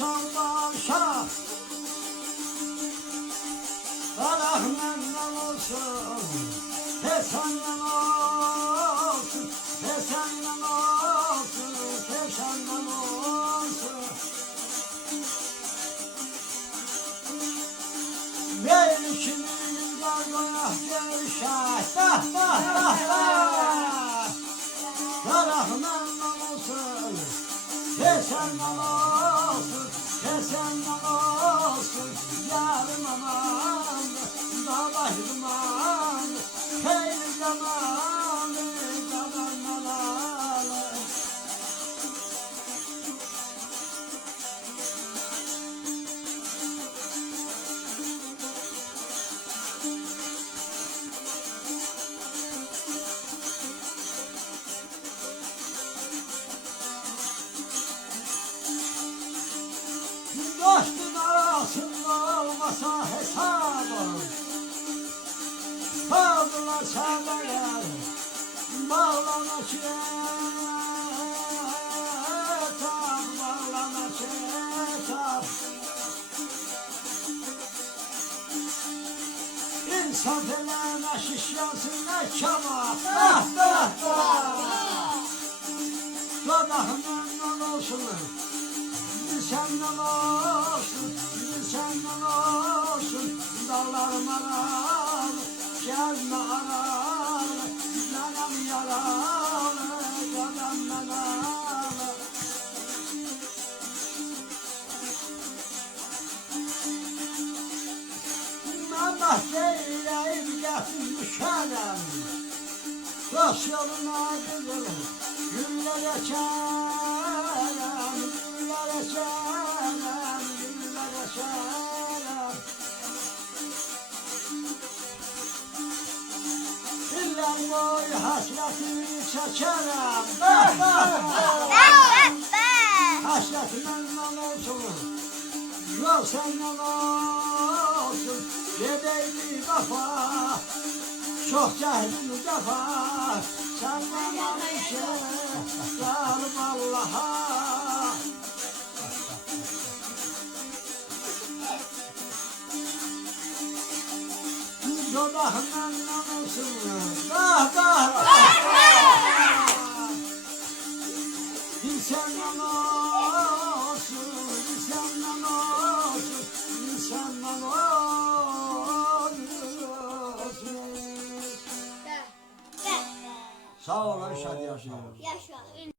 başa Rahmenden olsun Senden olsun Senden olsun Senden olsun Belkinin gargoya görüşer Rahmenden olsun Senden olsun Senden olsun Yarım aman Dağlar duman Keyif zamanı Kalanmalar Dostun arasında olmasa hesabı Kaldılar çağlayan Bağlanacak Bağlanacak İnsan felene şişyansın ne çaba Dodağından olsun Senden olsun, senden olsun, dağlarım arar, gelme arar, nanam yarar, yanam nanar. Allah değileyim yapmışanım, dost yoluna gidelim, günler açarım, günler açarım, günler açarım. Diller boyu hasretini çekerim, hasretinden olsun, yol senden olsun, gedeyli kafa, çok cahil cefa, senden alışır, zalim Allah'a. Dodağından olsun, İnsandan olsun, insandan olsun, insandan olsun. Sağ olun, şad yaşayın.